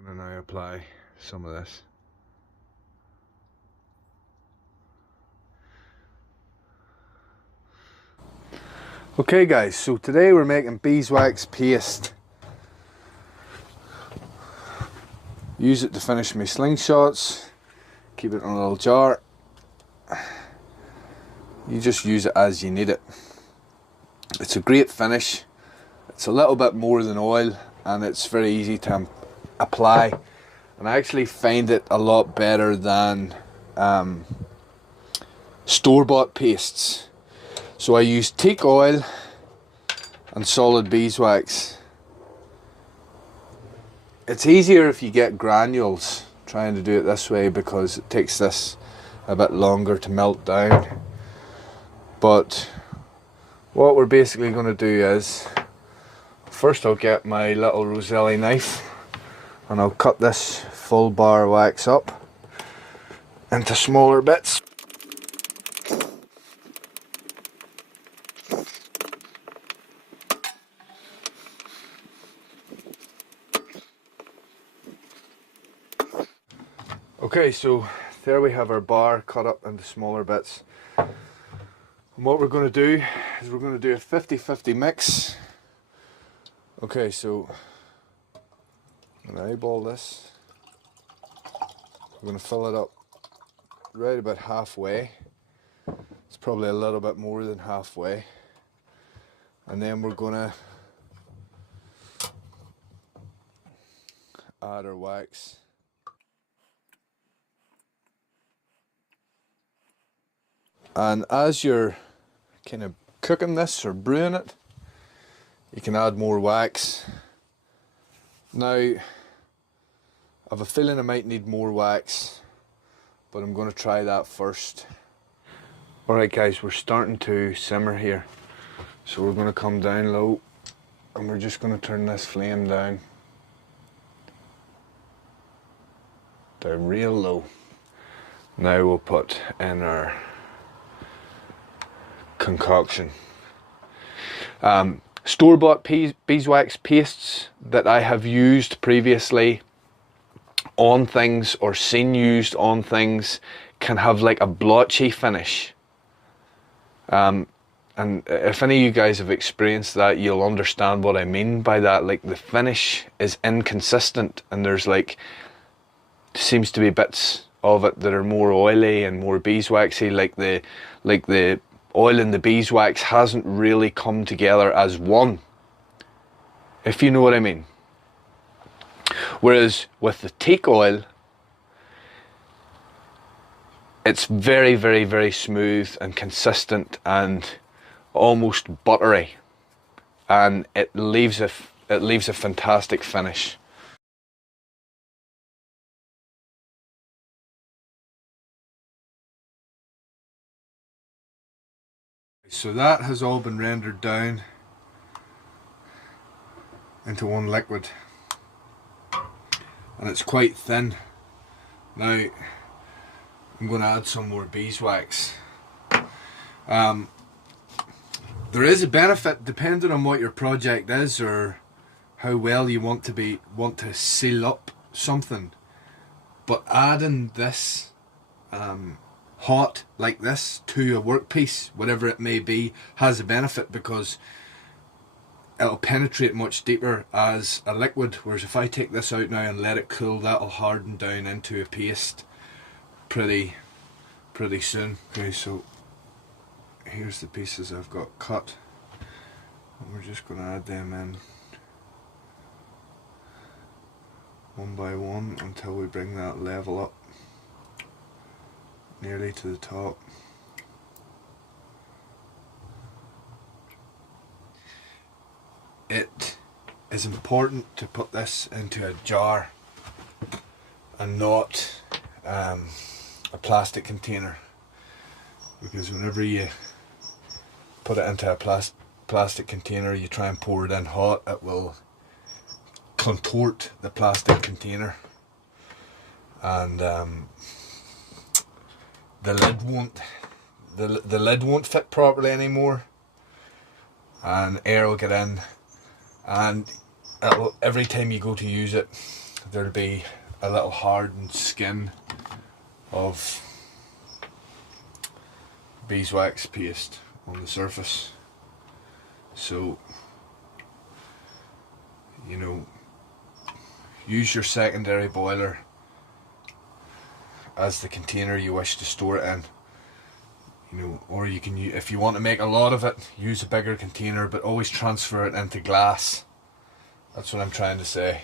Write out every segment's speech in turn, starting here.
I'm going to now apply some of this. Okay guys, so today we're making beeswax paste. Use it to finish my slingshots. Keep it in a little jar. You just use it as you need it. It's a great finish. It's a little bit more than oil and it's very easy to apply. And I actually find it a lot better than store-bought pastes. So I use teak oil and solid beeswax. It's easier if you get granules trying to do it this way because it takes this a bit longer to melt down. But what we're basically going to do is, first I'll get my little Roselli knife and I'll cut this full bar wax up into smaller bits. Okay, so there we have our bar cut up into smaller bits. And what we're going to do is we're going to do a 50-50 mix. Okay, so I'm going to eyeball this. We're going to fill it up right about halfway. It's probably a little bit more than halfway. And then we're going to add our wax. And as you're kind of cooking this or brewing it, you can add more wax. Now, I have a feeling I might need more wax, but I'm going to try that first. Alright guys, we're starting to simmer here. So we're going to come down low and we're just going to turn this flame down real low. Now we'll put in our concoction. Store-bought beeswax pastes that I have used previously on things or seen used on things can have like a blotchy finish. And if any of you guys have experienced that, you'll understand what I mean by that. Like the finish is inconsistent and there's like, seems to be bits of it that are more oily and more beeswaxy, like the oil and the beeswax hasn't really come together as one, if you know what I mean. Whereas with the teak oil, it's very, very, very smooth and consistent and almost buttery, and it leaves a fantastic finish. So that has all been rendered down into one liquid, and it's quite thin. Now I'm going to add some more beeswax. There is a benefit depending on what your project is or how well you want to seal up something, but adding this hot like this to a workpiece, whatever it may be, has a benefit because it'll penetrate much deeper as a liquid, whereas if I take this out now and let it cool, that'll harden down into a paste pretty soon. Okay, so here's the pieces I've got cut and we're just going to add them in one by one until we bring that level up nearly to the top. It is important to put this into a jar and not a plastic container, because whenever you put it into a plastic container, you try and pour it in hot, it will contort the plastic container and the lid won't fit properly anymore, and air will get in, and every time you go to use it, there'll be a little hardened skin of beeswax paste on the surface. So, you know, use your secondary boiler as the container you wish to store it in. You know, or you can, if you want to make a lot of it, use a bigger container, but always transfer it into glass. That's what I'm trying to say.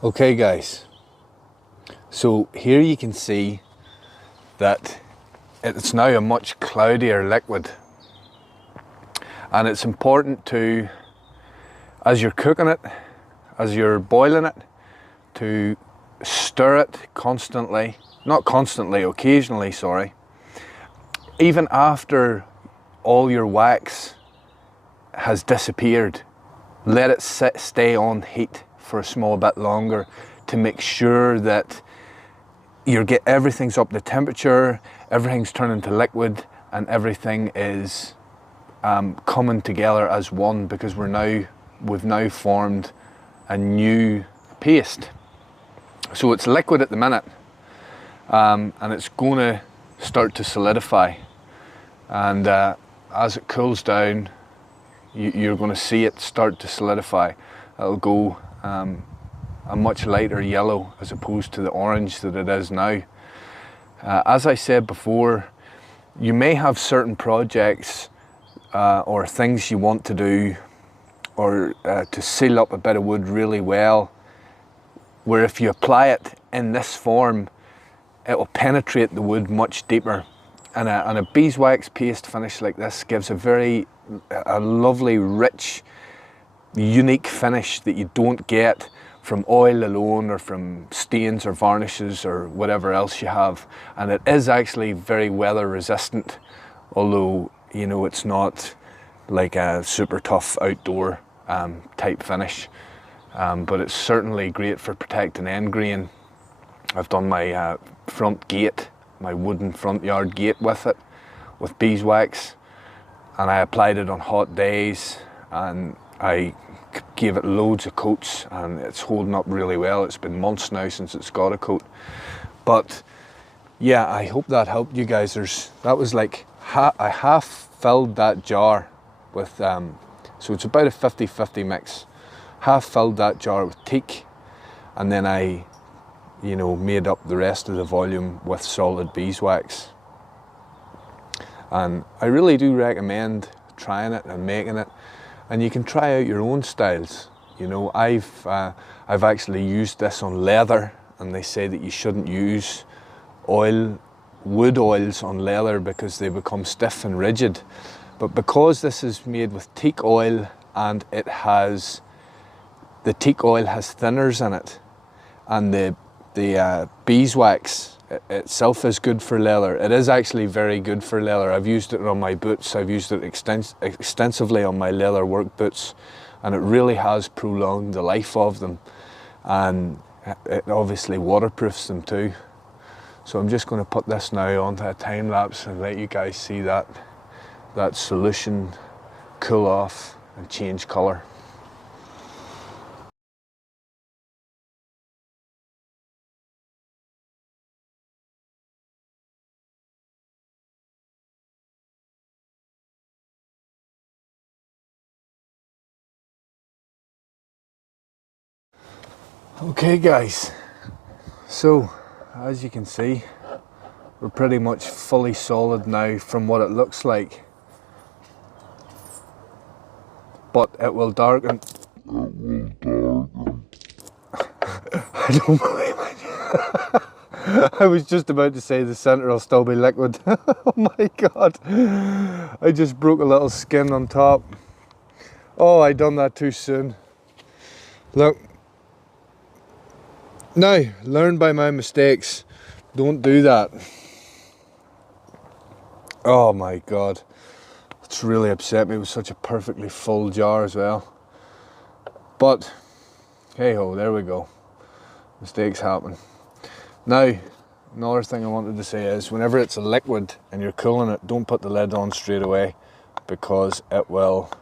Okay guys, so here you can see that it's now a much cloudier liquid, and it's important to, as you're cooking it, as you're boiling it, to stir it constantly, not constantly, occasionally, sorry, even after all your wax has disappeared. Let it stay on heat for a small bit longer to make sure that everything's up to temperature, everything's turning to liquid, and everything is coming together as one, because we've now formed a new paste. So it's liquid at the minute, and it's going to start to solidify, and as it cools down, you're going to see it start to solidify. It'll go a much lighter yellow as opposed to the orange that it is now. As I said before, you may have certain projects or things you want to do, or to seal up a bit of wood really well, where if you apply it in this form, it will penetrate the wood much deeper. And a beeswax paste finish like this gives a lovely, rich, unique finish that you don't get from oil alone, or from stains or varnishes or whatever else you have. And it is actually very weather resistant, although, you know, it's not like a super tough outdoor type finish, but it's certainly great for protecting end grain. I've done my front gate, my wooden front yard gate with it, with beeswax, and I applied it on hot days, and I gave it loads of coats, and it's holding up really well. It's been months now since it's got a coat. But yeah, I hope that helped you guys. That was like, I half filled that jar with, so it's about a 50-50 mix. Half filled that jar with teak, and then I, you know, made up the rest of the volume with solid beeswax. And I really do recommend trying it and making it. And you can try out your own styles. You know, I've actually used this on leather, and they say that you shouldn't use wood oils on leather because they become stiff and rigid. But because this is made with teak oil, and the teak oil has thinners in it, and the beeswax itself is good for leather. It is actually very good for leather. I've used it on my boots. I've used it extensively on my leather work boots, and it really has prolonged the life of them, and it obviously waterproofs them too. So I'm just going to put this now onto a time lapse and let you guys see that solution cool off and change colour. Okay guys, so as you can see, we're pretty much fully solid now from what it looks like, but it will darken. I don't believe it. I was just about to say the centre will still be liquid. Oh my god, I just broke a little skin on top. Oh, I done that too soon. Look. Now, learn by my mistakes. Don't do that. Oh my god. It's really upset me. It was such a perfectly full jar as well. But, hey ho, there we go. Mistakes happen. Now, another thing I wanted to say is whenever it's a liquid and you're cooling it, don't put the lid on straight away, because it will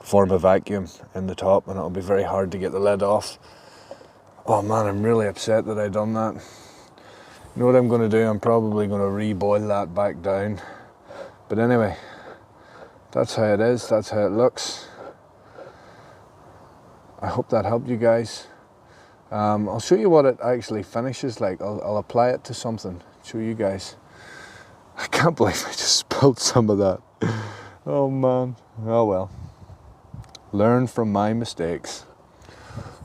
form a vacuum in the top and it'll be very hard to get the lid off. Oh man, I'm really upset that I done that. You know what I'm going to do? I'm probably going to re-boil that back down. But anyway, that's how it is, that's how it looks. I hope that helped you guys. I'll show you what it actually finishes like. I'll apply it to something, show you guys. I can't believe I just spilled some of that. Oh man, oh well. Learn from my mistakes.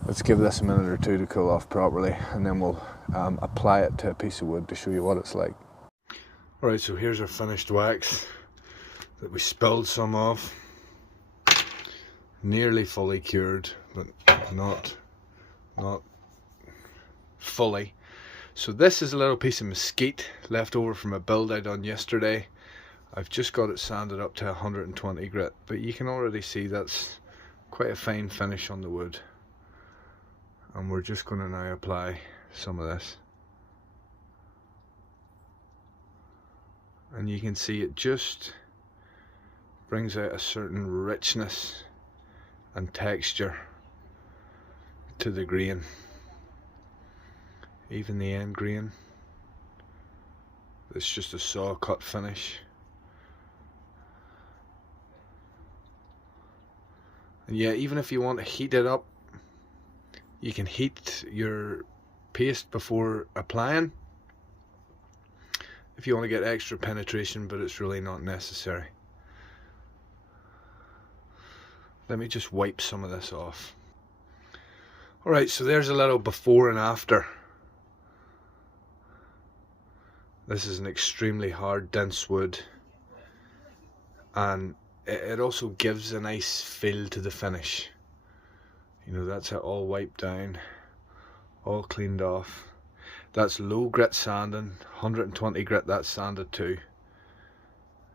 Let's give this a minute or two to cool off properly, and then we'll apply it to a piece of wood to show you what it's like. Alright, so here's our finished wax that we spilled some of. Nearly fully cured, but not fully. So this is a little piece of mesquite left over from a build I done yesterday. I've just got it sanded up to 120 grit, but you can already see that's quite a fine finish on the wood. And we're just going to now apply some of this. And you can see it just brings out a certain richness and texture to the grain. Even the end grain. It's just a saw cut finish. And yeah, even if you want to heat it up, you can heat your paste before applying if you want to get extra penetration, but it's really not necessary. Let me just wipe some of this off. Alright, so there's a little before and after. This is an extremely hard, dense wood, and it also gives a nice feel to the finish. You know, that's it all wiped down, all cleaned off. That's low grit sanding, 120 grit that's sanded too.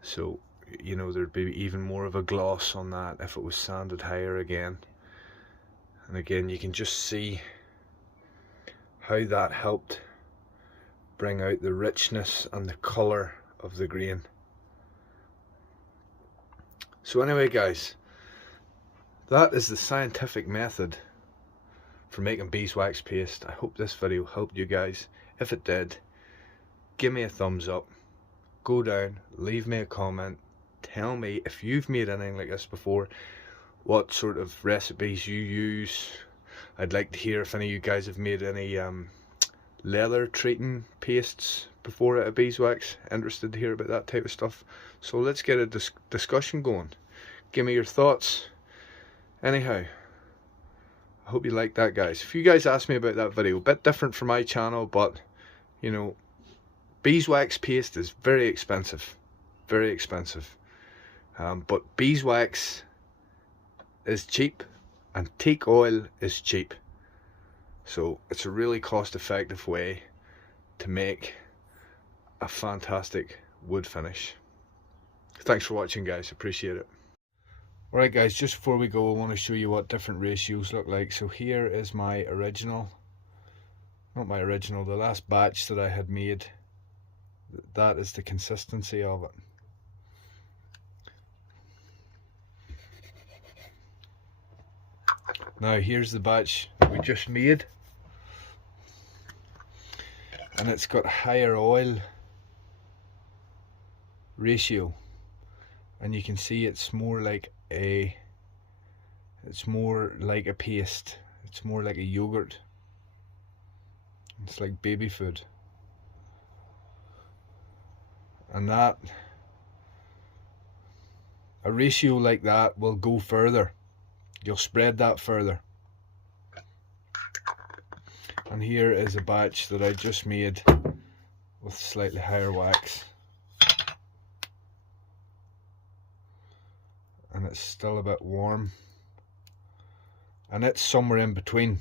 So, you know, there'd be even more of a gloss on that if it was sanded higher again. And again, you can just see how that helped bring out the richness and the colour of the grain. So anyway guys, that is the scientific method for making beeswax paste. I hope this video helped you guys. If it did, give me a thumbs up, go down, leave me a comment, tell me if you've made anything like this before, what sort of recipes you use. I'd like to hear if any of you guys have made any leather treating pastes before out of beeswax. Interested to hear about that type of stuff. So let's get a discussion going. Give me your thoughts. Anyhow, I hope you liked that, guys. If you guys asked me about that video, a bit different from my channel, but you know, beeswax paste is very expensive, very expensive. But beeswax is cheap and teak oil is cheap. So it's a really cost-effective way to make a fantastic wood finish. Thanks for watching, guys. Appreciate it. Alright guys, just before we go, I want to show you what different ratios look like. So here is my original, not my original, the last batch that I had made. That is the consistency of it. Now here's the batch that we just made, and it's got higher oil ratio, and you can see it's more like a paste. It's more like a yogurt. It's like baby food. And that, a ratio like that will go further. You'll spread that further. And here is a batch that I just made with slightly higher wax. And it's still a bit warm. And it's somewhere in between.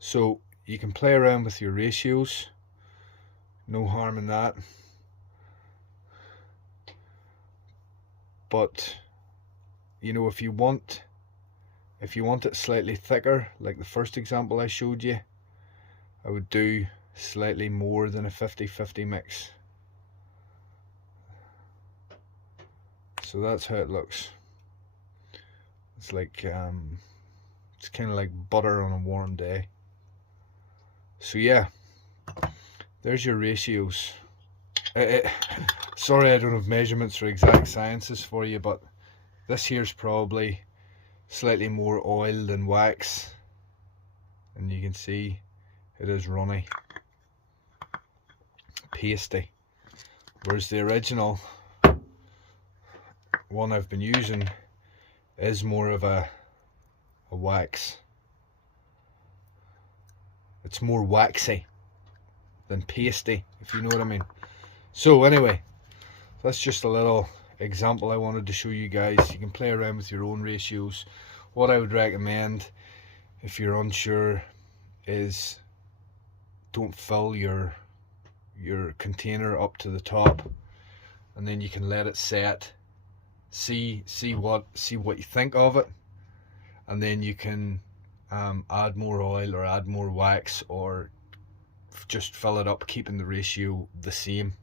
So you can play around with your ratios. No harm in that. But you know, if you want it slightly thicker, like the first example I showed you, I would do slightly more than a 50-50 mix. So that's how it looks. It's like it's kind of like butter on a warm day. So yeah, there's your ratios. Sorry I don't have measurements for exact sciences for you, but this here's probably slightly more oil than wax, and you can see it is runny, pasty, whereas the original one I've been using is more of a wax. It's more waxy than pasty, if you know what I mean. So anyway, that's just a little example I wanted to show you guys. You can play around with your own ratios. What I would recommend if you're unsure is don't fill your container up to the top, and then you can let it set. See what you think of it, and then you can add more oil or add more wax, or just fill it up, keeping the ratio the same.